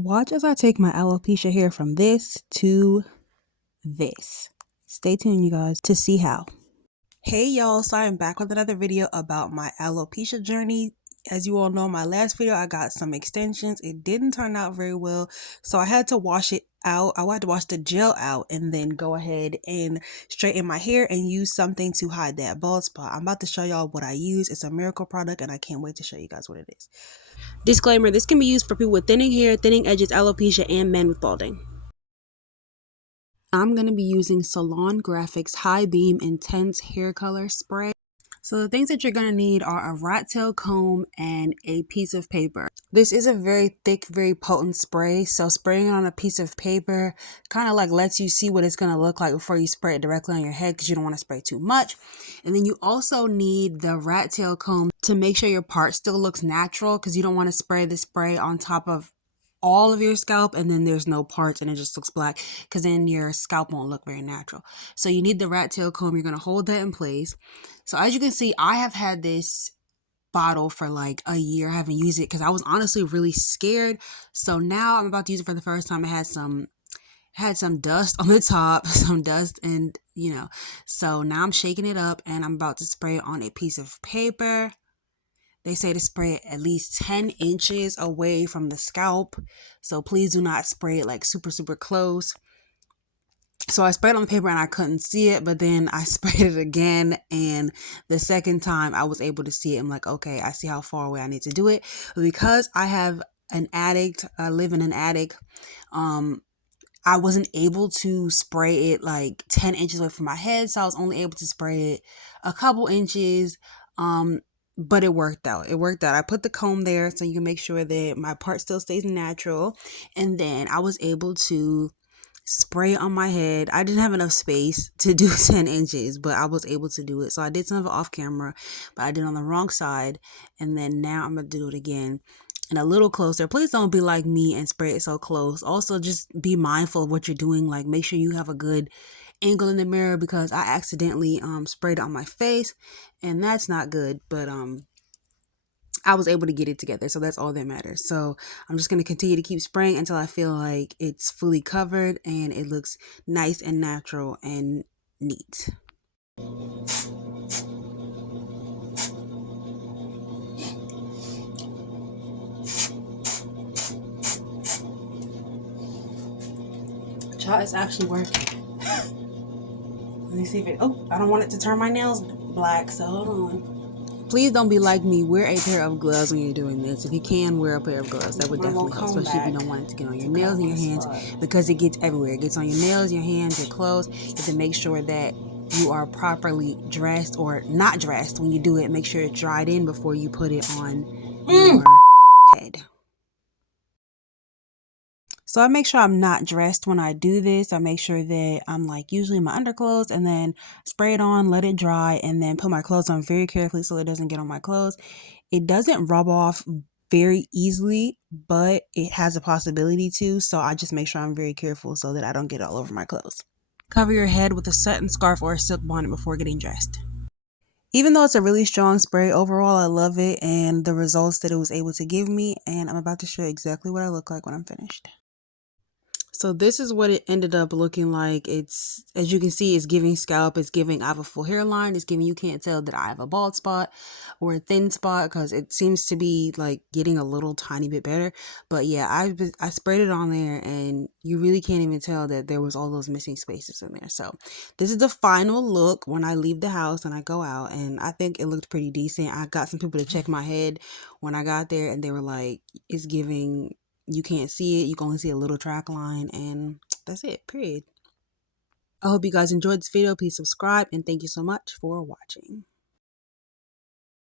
Watch as I take my alopecia hair from this to this. Stay tuned, you guys, to see how. Hey y'all, so I'm back with another video about my alopecia journey. As you all know, in my last video I got some extensions. It didn't turn out very well, so I had to wash it out. I had to wash the gel out and then go ahead and straighten my hair and use something to hide that bald spot. I'm about to show y'all what I use. It's a miracle product and I can't wait to show you guys what it is. Disclaimer, this can be used for people with thinning hair, thinning edges, alopecia, and men with balding. I'm going to be using Salon Graphics High Beam Intense Hair Color Spray. So the things that you're going to need are a rat tail comb and a piece of paper. This is a very thick, very potent spray. So spraying it on a piece of paper kind of like lets you see what it's going to look like before you spray it directly on your head because you don't want to spray too much. And then you also need the rat tail comb to make sure your part still looks natural because you don't want to spray the spray on top of all of your scalp and then there's no parts and it just looks black because then your scalp won't look very natural. So you need the rat tail comb. You're going to hold that in place. So as you can see, I have had this bottle for like a year. I haven't used it because I was honestly really scared. So now I'm about to use it for the first time. It had some dust on the top, some dust, and so now I'm shaking it up and I'm about to spray it on a piece of paper. They say to spray it at least 10 inches away from the scalp. So please do not spray it like super, super close. So I sprayed it on the paper and I couldn't see it, but then I sprayed it again. And the second time I was able to see it. I'm like, okay, I see how far away I need to do it. But because I have an attic, I live in an attic, I wasn't able to spray it like 10 inches away from my head. So I was only able to spray it a couple inches. But it worked out. It worked out. I put the comb there so you can make sure that my part still stays natural. And then I was able to spray it on my head. I didn't have enough space to do 10 inches, but I was able to do it. So I did some of it off camera, but I did it on the wrong side. And then now I'm going to do it again and a little closer. Please don't be like me and spray it so close. Also, just be mindful of what you're doing. Like, make sure you have a good angle in the mirror because I accidentally sprayed it on my face and that's not good, but I was able to get it together, so that's all that matters. So I'm just going to continue to keep spraying until I feel like it's fully covered and it looks nice and natural and neat. Child, it's actually working. Let me see if it, I don't want it to turn my nails black, so hold on. Please don't be like me. Wear a pair of gloves when you're doing this. If you can, wear a pair of gloves. That would definitely help, especially if you don't want it to get on your nails and your hands because it gets everywhere. It gets on your nails, your hands, your clothes. You have to make sure that you are properly dressed or not dressed when you do it. Make sure it's dried in before you put it on your head. So I make sure I'm not dressed when I do this. I make sure that I'm like usually in my underclothes and then spray it on, let it dry, and then put my clothes on very carefully so it doesn't get on my clothes. It doesn't rub off very easily, but it has a possibility to. So I just make sure I'm very careful so that I don't get it all over my clothes. Cover your head with a satin scarf or a silk bonnet before getting dressed. Even though it's a really strong spray, overall I love it and the results that it was able to give me. And I'm about to show you exactly what I look like when I'm finished. So this is what it ended up looking like. It's, as you can see, it's giving scalp. It's giving I have a full hairline. It's giving you can't tell that I have a bald spot or a thin spot because it seems to be like getting a little tiny bit better. But yeah, I sprayed it on there and you really can't even tell that there was all those missing spaces in there. So this is the final look when I leave the house and I go out, and I think it looked pretty decent. I got some people to check my head when I got there and they were like, it's giving, you can't see it, you can only see a little track line, and that's it, period. I hope you guys enjoyed this video. Please subscribe and thank you so much for watching.